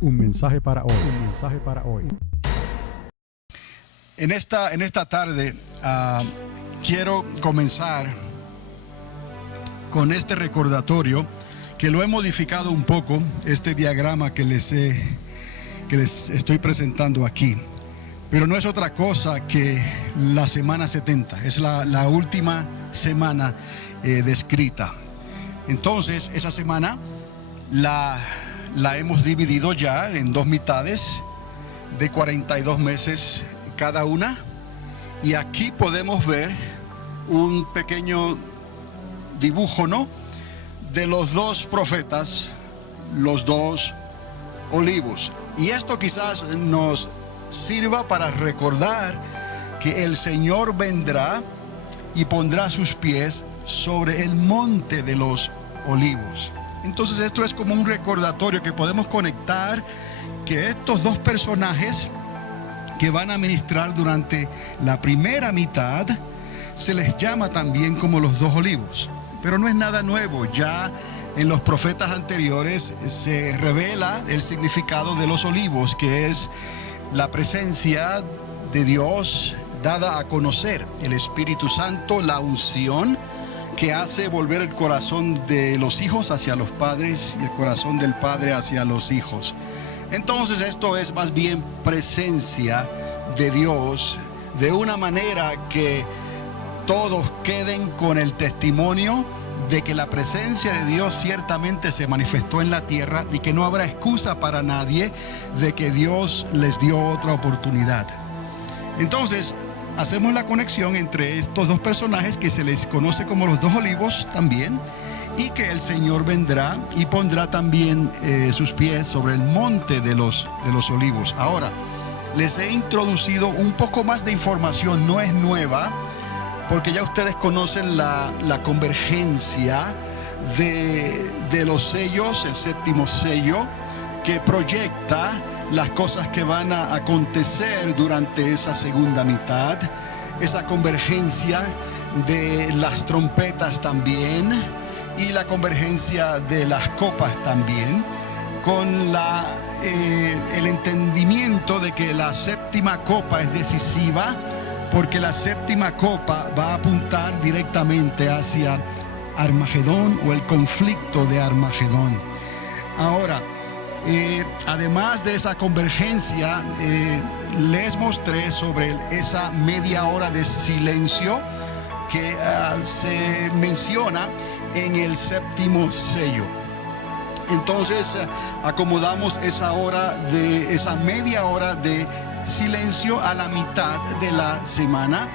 Un mensaje para hoy. Un mensaje para hoy. En esta tarde quiero comenzar con este recordatorio que lo he modificado un poco, este diagrama que les estoy presentando aquí. Pero no es otra cosa que la semana 70, es la última semana descrita. Entonces, esa semana la hemos dividido ya en dos mitades de 42 meses cada una. Y aquí podemos ver un pequeño dibujo, ¿no?, de los dos profetas, los dos olivos. Y esto quizás nos sirva para recordar que el Señor vendrá y pondrá sus pies sobre el monte de los olivos. Entonces esto es como un recordatorio que podemos conectar, que estos dos personajes que van a ministrar durante la primera mitad se les llama también como los dos olivos. Pero no es nada nuevo, ya en los profetas anteriores se revela el significado de los olivos, que es la presencia de Dios dada a conocer, el Espíritu Santo, la unción que hace volver el corazón de los hijos hacia los padres y el corazón del padre hacia los hijos. Entonces esto es más bien presencia de Dios, de una manera que todos queden con el testimonio de que la presencia de Dios ciertamente se manifestó en la tierra y que no habrá excusa para nadie de que Dios les dio otra oportunidad. Entonces, hacemos la conexión entre estos dos personajes que se les conoce como los dos olivos también, y que el Señor vendrá y pondrá también sus pies sobre el monte de los olivos. Ahora, les he introducido un poco más de información, no es nueva, porque ya ustedes conocen la convergencia de los sellos, el séptimo sello, que proyecta las cosas que van a acontecer durante esa segunda mitad, esa convergencia de las trompetas también, y la convergencia de las copas también, con el entendimiento de que la séptima copa es decisiva, porque la séptima copa va a apuntar directamente hacia Armagedón o el conflicto de Armagedón. Ahora, además de esa convergencia, les mostré sobre esa media hora de silencio que se menciona en el séptimo sello. Entonces acomodamos esa media hora de silencio a la mitad de la semana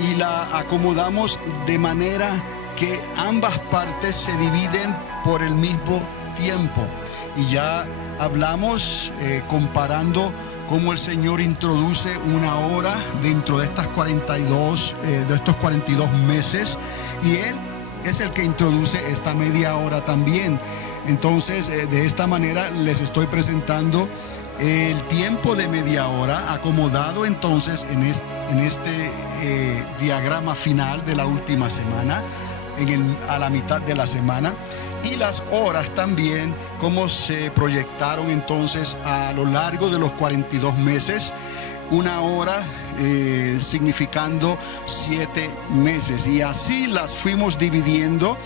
y la acomodamos de manera que ambas partes se dividen por el mismo tiempo. Y ya hablamos comparando cómo el Señor introduce una hora dentro de estos 42 meses, y Él es el que introduce esta media hora también. Entonces, de esta manera les estoy presentando el tiempo de media hora acomodado entonces en este diagrama final de la última semana, a la mitad de la semana, y las horas también, como se proyectaron entonces a lo largo de los 42 meses, una hora significando 7 meses, y así las fuimos dividiendo,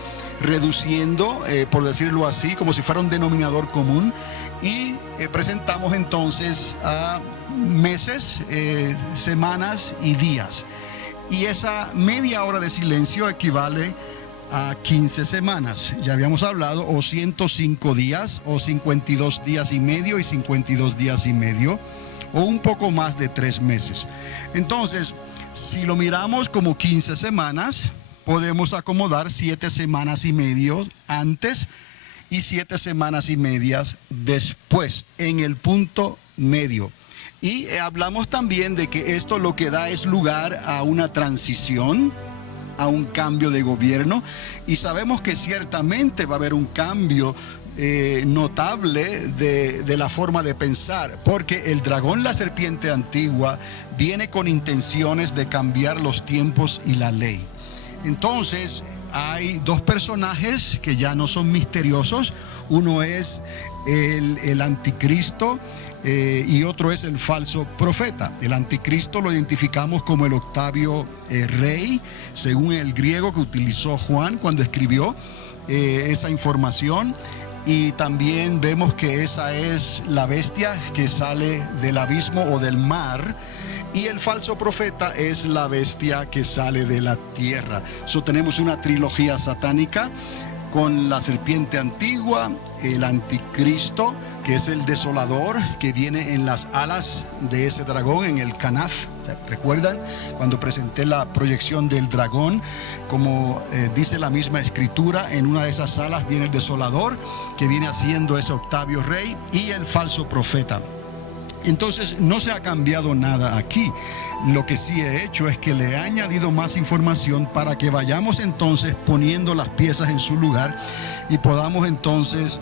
reduciendo, por decirlo así, como si fuera un denominador común, y presentamos entonces a meses, semanas y días. Y esa media hora de silencio equivale a 15 semanas, ya habíamos hablado, o 105 días, o 52 días y medio y 52 días y medio, o un poco más de 3 meses. Entonces, si lo miramos como 15 semanas, podemos acomodar 7 semanas y medio antes y 7 semanas y medias después, en el punto medio. Y hablamos también de que esto lo que da es lugar a una transición, a un cambio de gobierno, y sabemos que ciertamente va a haber un cambio notable de la forma de pensar, porque el dragón, la serpiente antigua, viene con intenciones de cambiar los tiempos y la ley. Entonces, hay dos personajes que ya no son misteriosos. Uno es el anticristo y otro es el falso profeta. El anticristo lo identificamos como el octavio rey, según el griego que utilizó Juan cuando escribió esa información. Y también vemos que esa es la bestia que sale del abismo o del mar. Y el falso profeta es la bestia que sale de la tierra. Tenemos una trilogía satánica con la serpiente antigua, el anticristo, que es el desolador, que viene en las alas de ese dragón, en el canaf. ¿Recuerdan cuando presenté la proyección del dragón? Como dice la misma escritura, en una de esas alas viene el desolador, que viene haciendo ese octavio rey, y el falso profeta. Entonces no se ha cambiado nada aquí. Lo que sí he hecho es que le he añadido más información para que vayamos entonces poniendo las piezas en su lugar y podamos entonces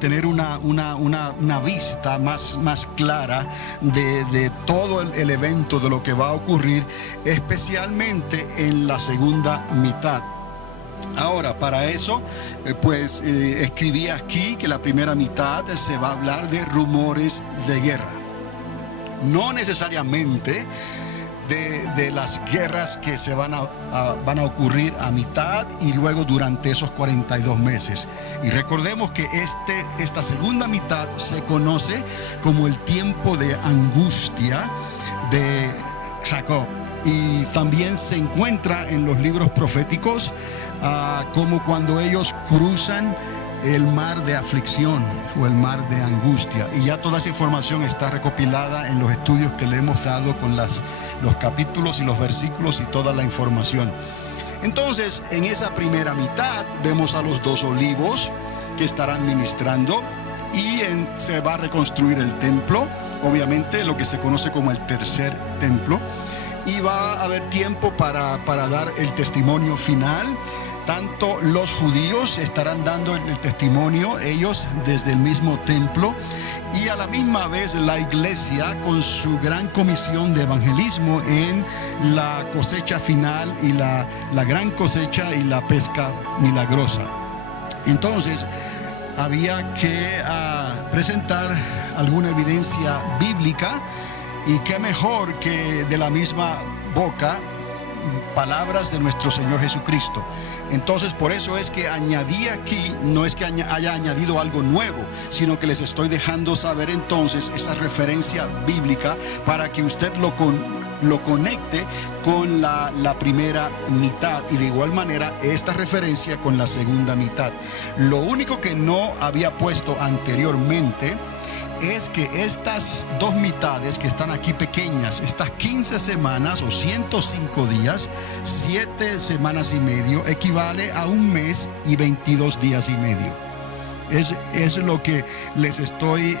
tener una vista más clara de todo el evento, de lo que va a ocurrir, especialmente en la segunda mitad. Ahora, para eso, escribí aquí que la primera mitad se va a hablar de rumores de guerra. No necesariamente de las guerras que se van a ocurrir a mitad y luego durante esos 42 meses. Y recordemos que esta segunda mitad se conoce como el tiempo de angustia de Jacob. Y también se encuentra en los libros proféticos como cuando ellos cruzan el mar de aflicción o el mar de angustia. Y ya toda esa información está recopilada en los estudios que le hemos dado con los capítulos y los versículos y toda la información. Entonces, en esa primera mitad vemos a los dos olivos que estarán ministrando y se va a reconstruir el templo, obviamente lo que se conoce como el tercer templo. Y va a haber tiempo para dar el testimonio final. Tanto los judíos estarán dando el testimonio, ellos desde el mismo templo, y a la misma vez la iglesia con su gran comisión de evangelismo en la cosecha final y la gran cosecha y la pesca milagrosa. Entonces, había que presentar alguna evidencia bíblica, y qué mejor que de la misma boca palabras de nuestro Señor Jesucristo. Entonces, por eso es que añadí aquí, no es que haya añadido algo nuevo, sino que les estoy dejando saber entonces esa referencia bíblica para que usted lo conecte con la primera mitad, y de igual manera esta referencia con la segunda mitad. Lo único que no había puesto anteriormente es que estas dos mitades que están aquí pequeñas, estas 15 semanas o 105 días, 7 semanas y medio, equivale a un mes y 22 días y medio. Es lo que les estoy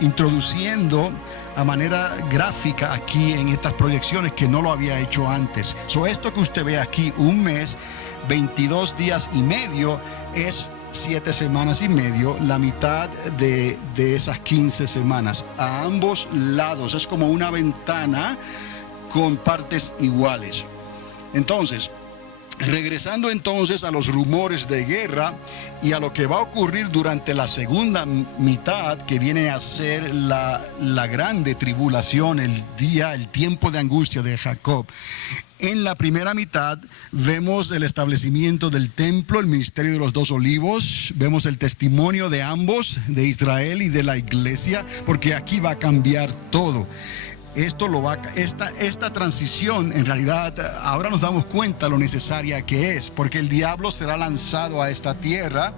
introduciendo a manera gráfica aquí en estas proyecciones, que no lo había hecho antes. Esto que usted ve aquí, un mes, 22 días y medio, es 7 semanas y medio, la mitad de esas 15 semanas, a ambos lados. Es como una ventana con partes iguales. Entonces, regresando entonces a los rumores de guerra y a lo que va a ocurrir durante la segunda mitad, que viene a ser la grande tribulación, el tiempo de angustia de Jacob. En la primera mitad vemos el establecimiento del templo, el ministerio de los dos olivos, vemos el testimonio de ambos, de Israel y de la iglesia, porque aquí va a cambiar todo. Esta transición, en realidad, ahora nos damos cuenta lo necesaria que es, porque el diablo será lanzado a esta tierra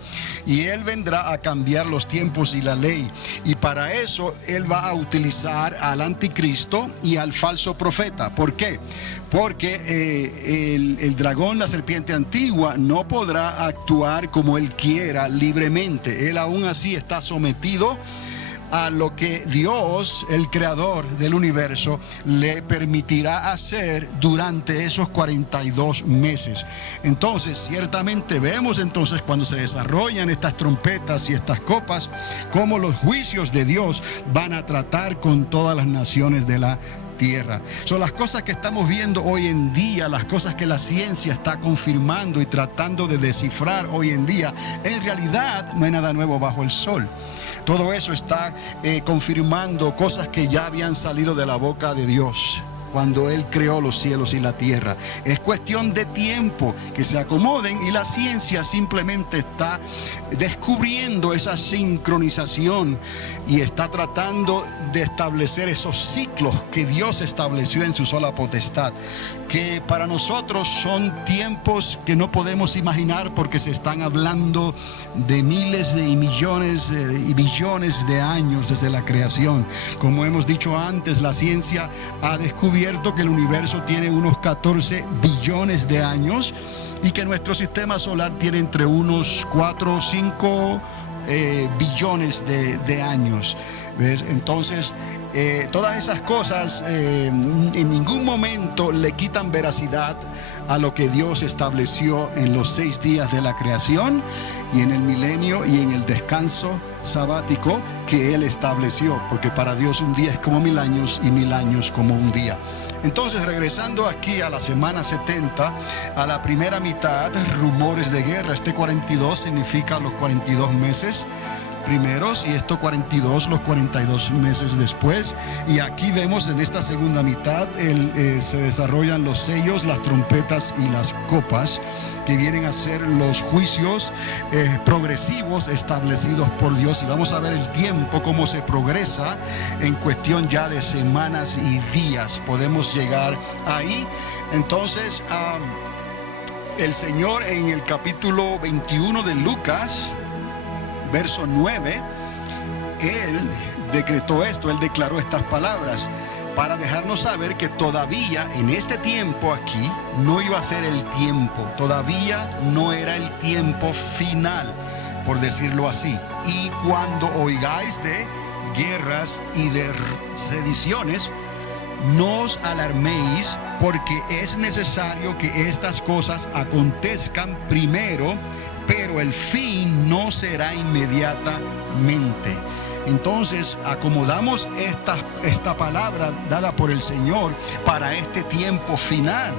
y él vendrá a cambiar los tiempos y la ley. Y para eso él va a utilizar al anticristo y al falso profeta. ¿Por qué? Porque el dragón, la serpiente antigua, no podrá actuar como él quiera libremente. Él aún así está sometido a lo que Dios, el creador del universo, le permitirá hacer durante esos 42 meses. Entonces, ciertamente vemos entonces cuando se desarrollan estas trompetas y estas copas, cómo los juicios de Dios van a tratar con todas las naciones de la tierra. Son las cosas que estamos viendo hoy en día, las cosas que la ciencia está confirmando y tratando de descifrar hoy en día. En realidad no hay nada nuevo bajo el sol. Todo eso está confirmando cosas que ya habían salido de la boca de Dios cuando Él creó los cielos y la tierra. Es cuestión de tiempo que se acomoden, y la ciencia simplemente está descubriendo esa sincronización y está tratando de establecer esos ciclos que Dios estableció en su sola potestad, que para nosotros son tiempos que no podemos imaginar, porque se están hablando de miles y millones y billones de años desde la creación. Como hemos dicho antes, la ciencia ha descubierto que el universo tiene unos 14 billones de años y que nuestro sistema solar tiene entre unos 4 o 5 billones de años. ¿Ves? Entonces, todas esas cosas en ningún momento le quitan veracidad a lo que Dios estableció en los 6 días de la creación y en el milenio y en el descanso sabático que Él estableció, porque para Dios un día es como 1000 años y 1000 años como un día. Entonces, regresando aquí a la semana 70, a la primera mitad, rumores de guerra. Este 42 significa los 42 meses primeros, y esto 42, los 42 meses después. Y aquí vemos en esta segunda mitad se desarrollan los sellos, las trompetas y las copas, que vienen a ser los juicios progresivos establecidos por Dios. Y vamos a ver el tiempo, cómo se progresa en cuestión ya de semanas y días. Podemos llegar ahí. Entonces, el Señor en el capítulo 21 de Lucas, verso 9, Él decretó esto, Él declaró estas palabras para dejarnos saber que todavía en este tiempo aquí no iba a ser el tiempo, todavía no era el tiempo final, por decirlo así. Y cuando oigáis de guerras y de sediciones, no os alarméis, porque es necesario que estas cosas acontezcan primero, pero el fin no será inmediatamente. Entonces acomodamos esta palabra dada por el Señor para este tiempo final.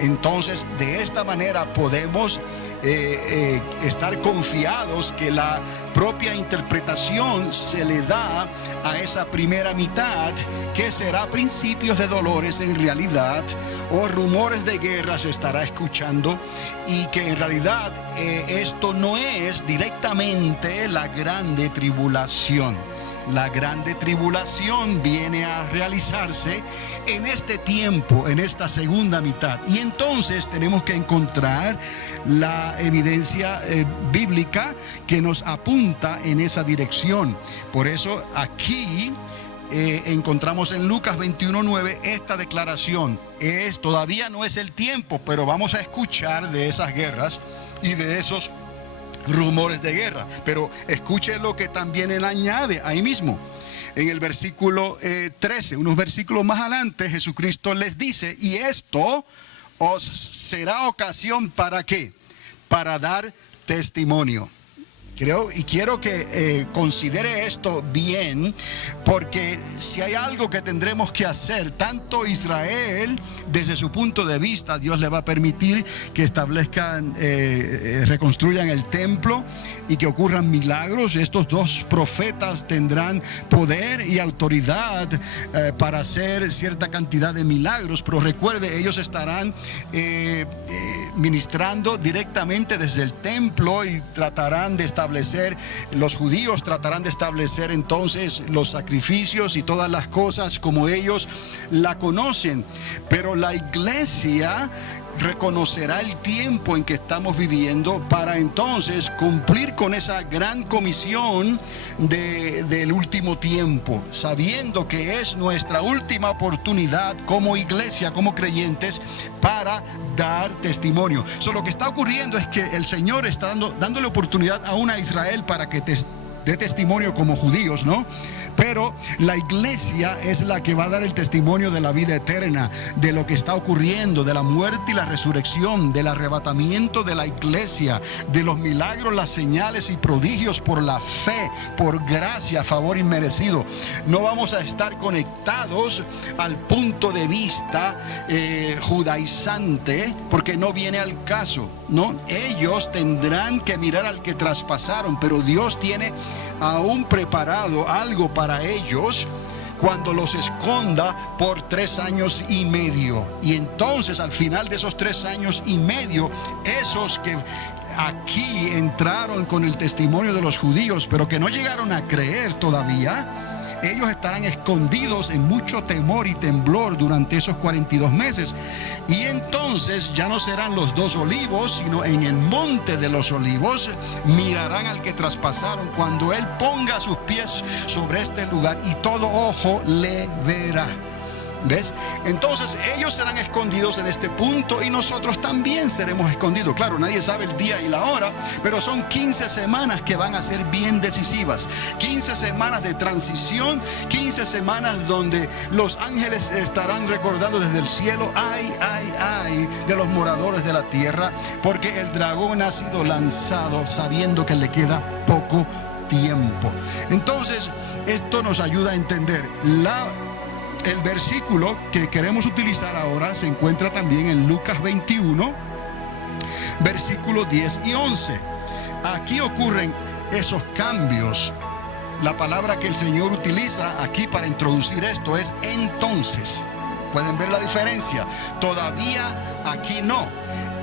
Entonces, de esta manera podemos estar confiados que la propia interpretación se le da a esa primera mitad, que será principios de dolores en realidad, o rumores de guerra se estará escuchando, y que en realidad esto no es directamente la grande tribulación. La grande tribulación viene a realizarse en este tiempo, en esta segunda mitad. Y entonces tenemos que encontrar la evidencia bíblica que nos apunta en esa dirección. Por eso aquí encontramos en Lucas 21:9 esta declaración. Todavía no es el tiempo, pero vamos a escuchar de esas guerras y de esos rumores de guerra. Pero escuche lo que también Él añade ahí mismo. En el versículo 13, unos versículos más adelante, Jesucristo les dice: y esto os será ocasión ¿para qué? Para dar testimonio. Quiero que considere esto bien, porque si hay algo que tendremos que hacer, tanto Israel, desde su punto de vista, Dios le va a permitir que establezcan, reconstruyan el templo y que ocurran milagros. Estos 2 profetas tendrán poder y autoridad para hacer cierta cantidad de milagros, pero recuerde, ellos estarán ministrando directamente desde el templo y tratarán de los judíos tratarán de establecer entonces los sacrificios y todas las cosas como ellos la conocen. Pero la iglesia reconocerá el tiempo en que estamos viviendo para entonces cumplir con esa gran comisión del último tiempo, sabiendo que es nuestra última oportunidad como iglesia, como creyentes, para dar testimonio. Lo que está ocurriendo es que el Señor está dándole oportunidad aún a Israel para que dé testimonio como judíos, ¿no? Pero la iglesia es la que va a dar el testimonio de la vida eterna, de lo que está ocurriendo, de la muerte y la resurrección, del arrebatamiento de la iglesia, de los milagros, las señales y prodigios por la fe, por gracia, favor inmerecido. No vamos a estar conectados al punto de vista judaizante, porque no viene al caso, ¿no? Ellos tendrán que mirar al que traspasaron, pero Dios tiene aún preparado algo para ellos cuando los esconda por 3 años y medio. Y entonces al final de esos 3 años y medio, esos que aquí entraron con el testimonio de los judíos, pero que no llegaron a creer todavía, ellos estarán escondidos en mucho temor y temblor durante esos 42 meses. Y entonces ya no serán los 2 olivos, sino en el monte de los olivos mirarán al que traspasaron cuando Él ponga sus pies sobre este lugar y todo ojo le verá. ¿Ves? Entonces ellos serán escondidos en este punto y nosotros también seremos escondidos. Claro, nadie sabe el día y la hora, pero son 15 semanas que van a ser bien decisivas. 15 semanas de transición, 15 semanas donde los ángeles estarán recordando desde el cielo: ay, ay, ay de los moradores de la tierra, porque el dragón ha sido lanzado sabiendo que le queda poco tiempo. Entonces esto nos ayuda a entender el versículo que queremos utilizar ahora. Se encuentra también en Lucas 21, versículos 10 y 11. Aquí ocurren esos cambios. La palabra que el Señor utiliza aquí para introducir esto es entonces. ¿Pueden ver la diferencia? Todavía aquí no.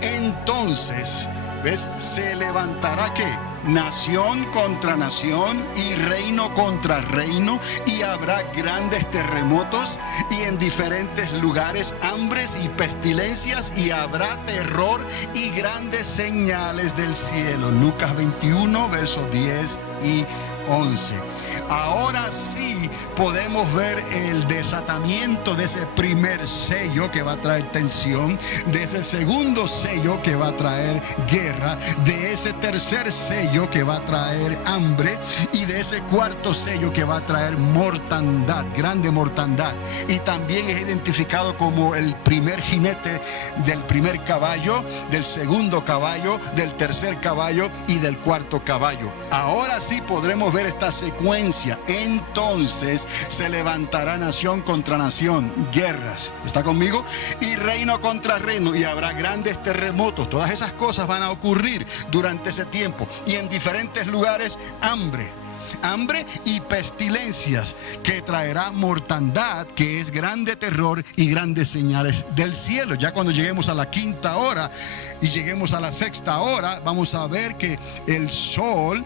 Entonces, ¿ves? Se levantará ¿qué? Nación contra nación y reino contra reino, y habrá grandes terremotos y en diferentes lugares hambres y pestilencias, y habrá terror y grandes señales del cielo. Lucas 21, versos 10 y 11. Ahora sí podemos ver el desatamiento de ese primer sello que va a traer tensión, de ese segundo sello que va a traer guerra, de ese tercer sello que va a traer hambre, y de ese cuarto sello que va a traer mortandad, grande mortandad. Y también es identificado como el primer jinete del primer caballo, del segundo caballo, del tercer caballo y del cuarto caballo. Ahora sí podremos ver esta secuencia. Entonces se levantará nación contra nación, guerras, ¿está conmigo? Y reino contra reino, y habrá grandes terremotos. Todas esas cosas van a ocurrir durante ese tiempo. Y en diferentes lugares hambre y pestilencias, que traerá mortandad, que es grande terror y grandes señales del cielo. Ya cuando lleguemos a la 5ª hora y lleguemos a la 6ª hora, vamos a ver que el sol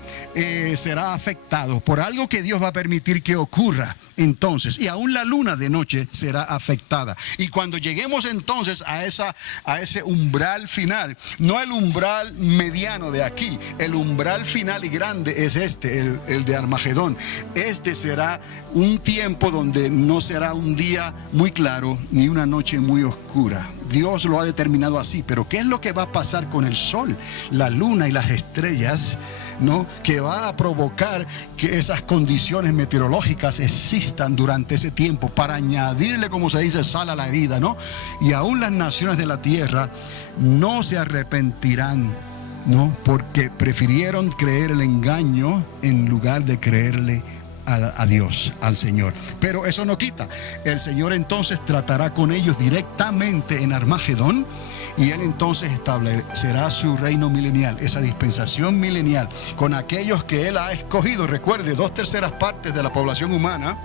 será afectado por algo que Dios va a permitir que ocurra. Entonces, y aún la luna de noche será afectada. Y cuando lleguemos entonces a ese umbral final, no el umbral mediano de aquí, el umbral final y grande es el de Armagedón. Este será un tiempo donde no será un día muy claro ni una noche muy oscura. Dios lo ha determinado así. Pero ¿qué es lo que va a pasar con el sol, la luna y las estrellas, ¿no? Que va a provocar que esas condiciones meteorológicas existan durante ese tiempo para añadirle, como se dice, sal a la herida, ¿no? Y aún las naciones de la tierra no se arrepentirán, ¿no? Porque prefirieron creer el engaño en lugar de creerle a Dios, al Señor. Pero eso no quita. El Señor entonces tratará con ellos directamente en Armagedón, y Él entonces establecerá su reino milenial, esa dispensación milenial, con aquellos que Él ha escogido. Recuerde, 2/3 partes de la población humana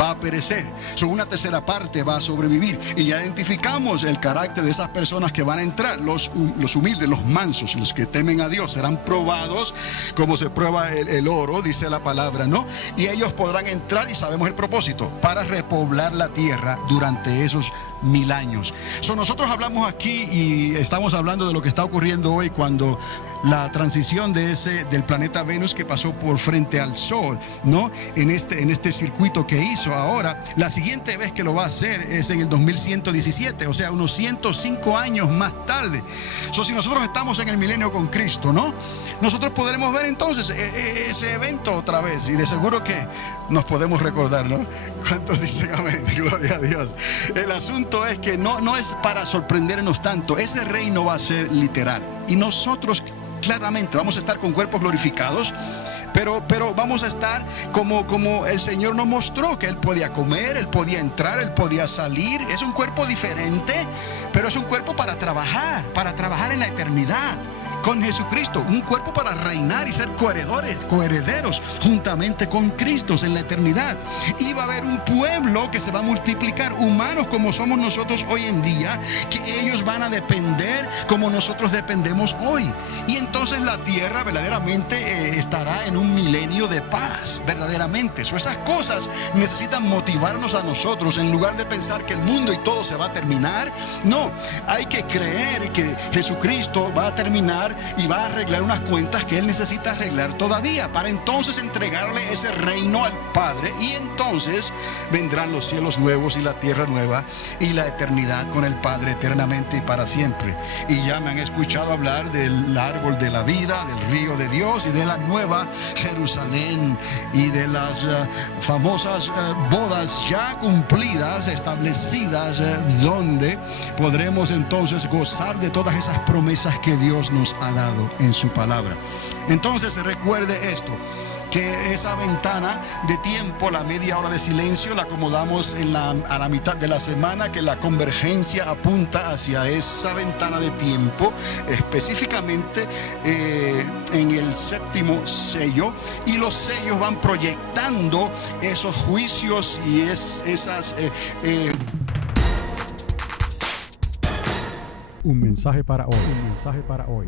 va a perecer, una tercera parte va a sobrevivir, y ya identificamos el carácter de esas personas que van a entrar. Los humildes, los mansos, los que temen a Dios, serán probados como se prueba el oro, dice la palabra, ¿no? Y ellos podrán entrar, y sabemos el propósito, para repoblar la tierra durante esos 1000 años. Nosotros hablamos aquí y estamos hablando de lo que está ocurriendo hoy, cuando la transición del planeta Venus, que pasó por frente al Sol, ¿no? En este circuito que hizo, hizo ahora, la siguiente vez que lo va a hacer es en el 2117, o sea, unos 105 años más tarde. Si nosotros estamos en el milenio con Cristo, ¿no? Nosotros podremos ver entonces ese evento otra vez, y de seguro que nos podemos recordar, ¿no? ¿Cuántos dicen amén? Gloria a Dios. El asunto es que no es para sorprendernos tanto. Ese reino va a ser literal, y nosotros claramente vamos a estar con cuerpos glorificados, pero vamos a estar como el Señor nos mostró, que Él podía comer, Él podía entrar, Él podía salir. Es un cuerpo diferente, pero es un cuerpo para trabajar en la eternidad con Jesucristo, un cuerpo para reinar y ser coherederos juntamente con Cristo en la eternidad. Y va a haber un pueblo que se va a multiplicar, humanos como somos nosotros hoy en día, que ellos van a depender como nosotros dependemos hoy. Y entonces la tierra verdaderamente estará en un milenio de paz, verdaderamente. Esas cosas necesitan motivarnos a nosotros, en lugar de pensar que el mundo y todo se va a terminar. No, hay que creer que Jesucristo va a terminar y va a arreglar unas cuentas que Él necesita arreglar todavía, para entonces entregarle ese reino al Padre, y entonces vendrán los cielos nuevos y la tierra nueva y la eternidad con el Padre eternamente y para siempre. Y ya me han escuchado hablar del árbol de la vida, del río de Dios y de la nueva Jerusalén y de las famosas bodas ya cumplidas, establecidas, donde podremos entonces gozar de todas esas promesas que Dios nos ha dado en su palabra. Entonces recuerde esto, que esa ventana de tiempo, la media hora de silencio, la acomodamos a la mitad de la semana, que la convergencia apunta hacia esa ventana de tiempo, específicamente en el séptimo sello, y los sellos van proyectando esos juicios y Un mensaje para hoy. Un mensaje para hoy.